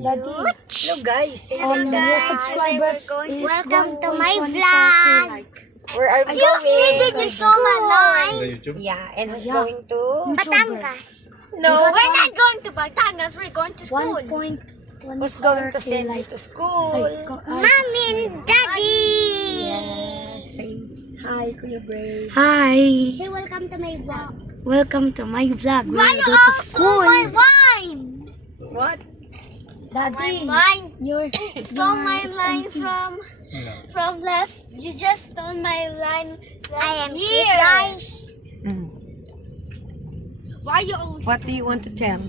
Daddy, Hello guys, say your guys. subscribers is Welcome to my 1.24K vlog. likes. Where are we Excuse me, going? did you saw my line? YouTube? Yeah, and who's Yeah. going to? Batangas. No, We're not going to Batangas, we're going to school. 1.24K who's going to send you likes. to school? Mommy and Daddy. Yes, say hi, Kuya Brave. Hi, Say welcome to my vlog. welcome to my vlog. Why We you go to all stole my school. wine? What? Daddy, Mine. you're Stole my line from last. You just stole my line last year. Guys. Why you always? What do you want to tell?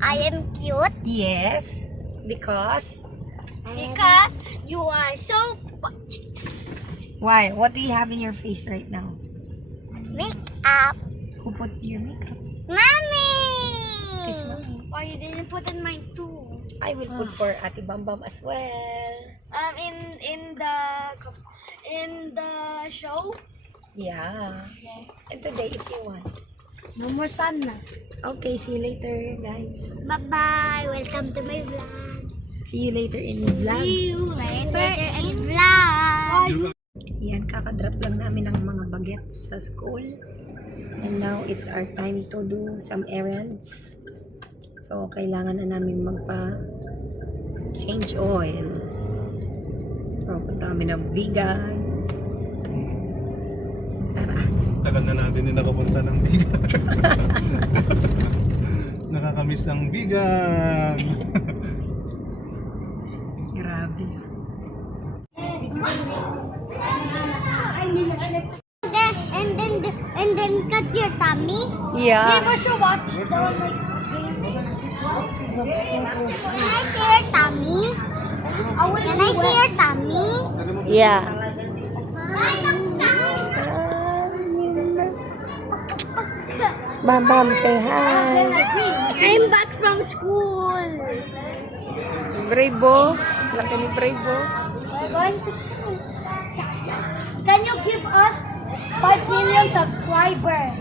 I am cute Yes, because because you are so why? What do you have in your face right now? makeup. Who put your makeup? Mommy. Kiss Mommy. Why you didn't put in mine too? I will put for Ate Bambam as well. In the show. Yeah. And today if you want. no more sun na. Okay, see you later, guys. Bye bye. Welcome to my vlog. See you later in the vlog. See you later in vlog. Yan, kakadrop lang namin ng mga bagets sa school. And now, it's our time to do some errands. So, kailangan na namin magpa-change oil. So, punta kami ng vegan. Tara. Tagal na natin din nakapunta ng vegan. Nakakamiss ng vegan. Grabe. And then cut your tummy. Yeah. should watch the one like. Can I see your tummy? Can I see your tummy? Yeah. Bam, say hi. I'm back from school. Bravo. Laki ni Bravo. We're going to school. Can you give us 5 million subscribers?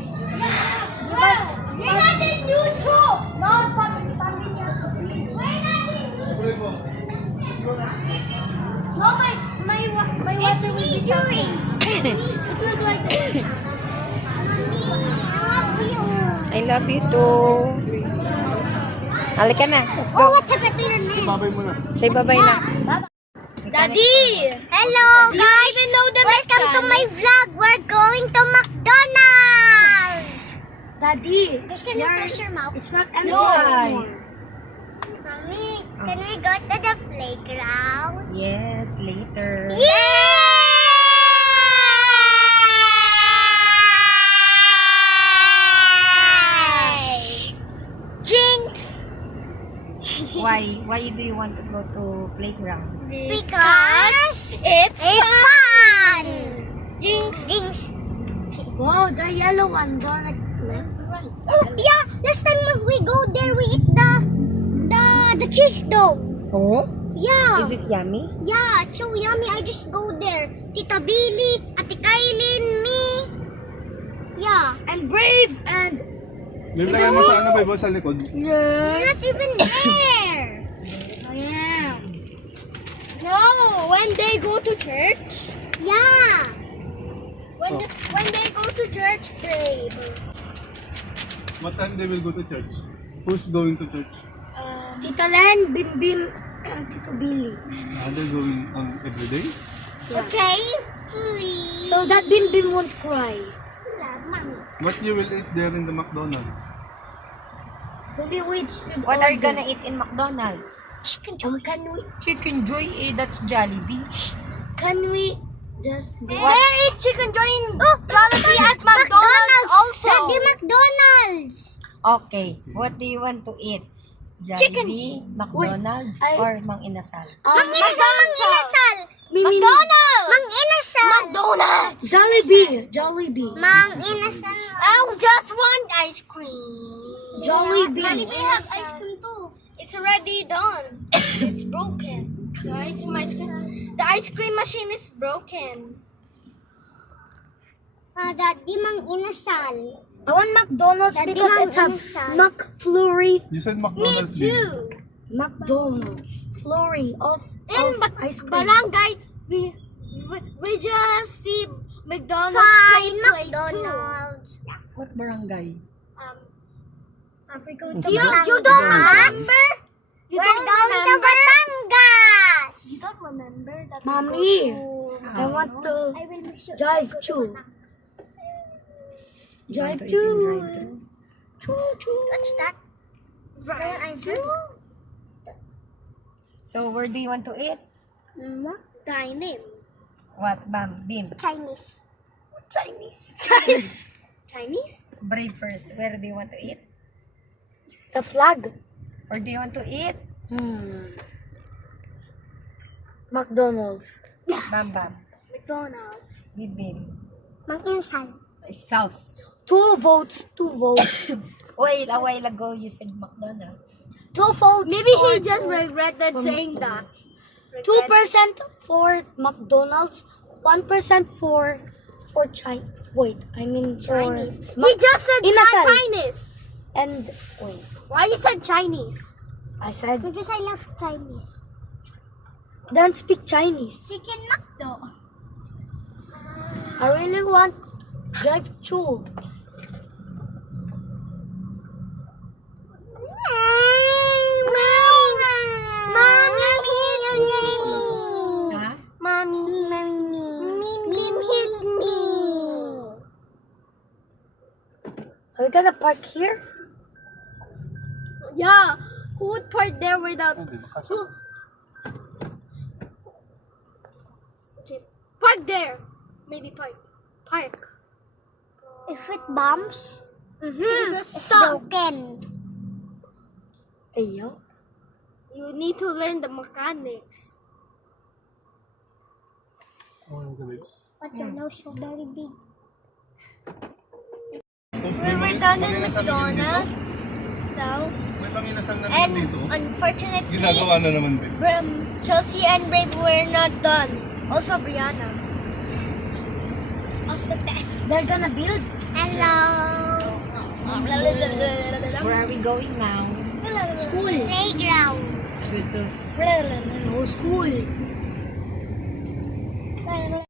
Wow, we're not in YouTube. No, we're not in YouTube. No, my water will be doing. It will do like this. I love you too. Halika na. Let's Oh, go. what happened to your name? Babay mo na. Say bye-bye na. Daddy! Hello, guys! Even know the Welcome to my vlog! We're going to McDonald's! Daddy, Can you close your mouth? it's not empty No. anymore. Mommy, can we go to the playground? Yes, later. Yay! Jinx! Why? Why do you want to go to playground? Because it's fun! Jinx! Jinx! Wow, the yellow one, go like left, right. Oh, yeah! Last time we go there, we eat the cheese dough. Oh? Yeah. Is it yummy? Yeah, it's so yummy. I just go there. Tita Billy, Ate Kailin, me. Yeah. And brave and Nilagay mo sa ano ba iba sa likod? You're not even there. yeah. No, when they go to church. Yeah. When they go to church, pray. What time they will go to church? Who's going to church? Tita Len, Bim Bim, and Tito Billy. Are they going on every day? Okay, please. So that Bim Bim won't cry. Mommy. What you will eat there in the McDonald's? Maybe we should What are you order. gonna eat in McDonald's? Chicken Can we Chicken Joy, that's Jollibee. just go? There is Chicken Joy in Jollibee at McDonald's also. Daddy, McDonald's. Okay, what do you want to eat? Jollibee, McDonald's, Wait, or Mang Inasal? Mang Inasal. McDonald's. Mang Inasal. McDonald's. Jollibee. Mang Inasal. I just want ice cream. Jollibee. Jollibee have ice cream too. It's already done. It's broken. The ice cream machine is broken. Daddy, Mang Inasal. I want McDonald's Daddy, because Mang it's a Inasal. McFlurry. You said Me McDonald's. din. too. McDonald's. Flurry of ice cream. Barangay, we just see McDonald's Fine, place McDonald's. What barangay? Do You you don't remember? You We're don't going to remember? Batangas. You don't remember that? we Mommy, go to I want to I will make sure. drive too. You want Drive to eat in to. drive-thru? What's that? Drive to? So, where do you want to eat? Dining. What, Bam? Bim? Chinese. Chinese. Chinese? Brave first. Where do you want to eat? The flag. Or do you want to eat? McDonald's. Bam Bam. McDonald's. Bim Bim. Mang-insan. Sauce. 2 votes. 2 votes. Wait, a while ago you said McDonald's. 2 votes. Maybe he for just two. regretted saying that. 2% for McDonald's. 1% for China. Wait, I mean for Chinese. He just said Inasal. Chinese. And wait, Why you said Chinese? I said Because I love Chinese. don't speak Chinese. Chicken McDo. I really want drive through. Ha? Are we gonna park here? Yeah. Who would park there without... Hindi, makasya. Who? Okay. Park there. Maybe park. Park. If it bumps, It's broken. Ayo. You need to learn the mechanics. Oh, ang galing. But your nose so very big. We were done in McDonald's. So, May panginasal na naman and dito. unfortunately, Ginagawa na naman, babe. Chelsea and Brave were not done. Also, Brianna. Of the test. They're gonna build. Hello. Where are we going now? School. Playground. Jesus. No school.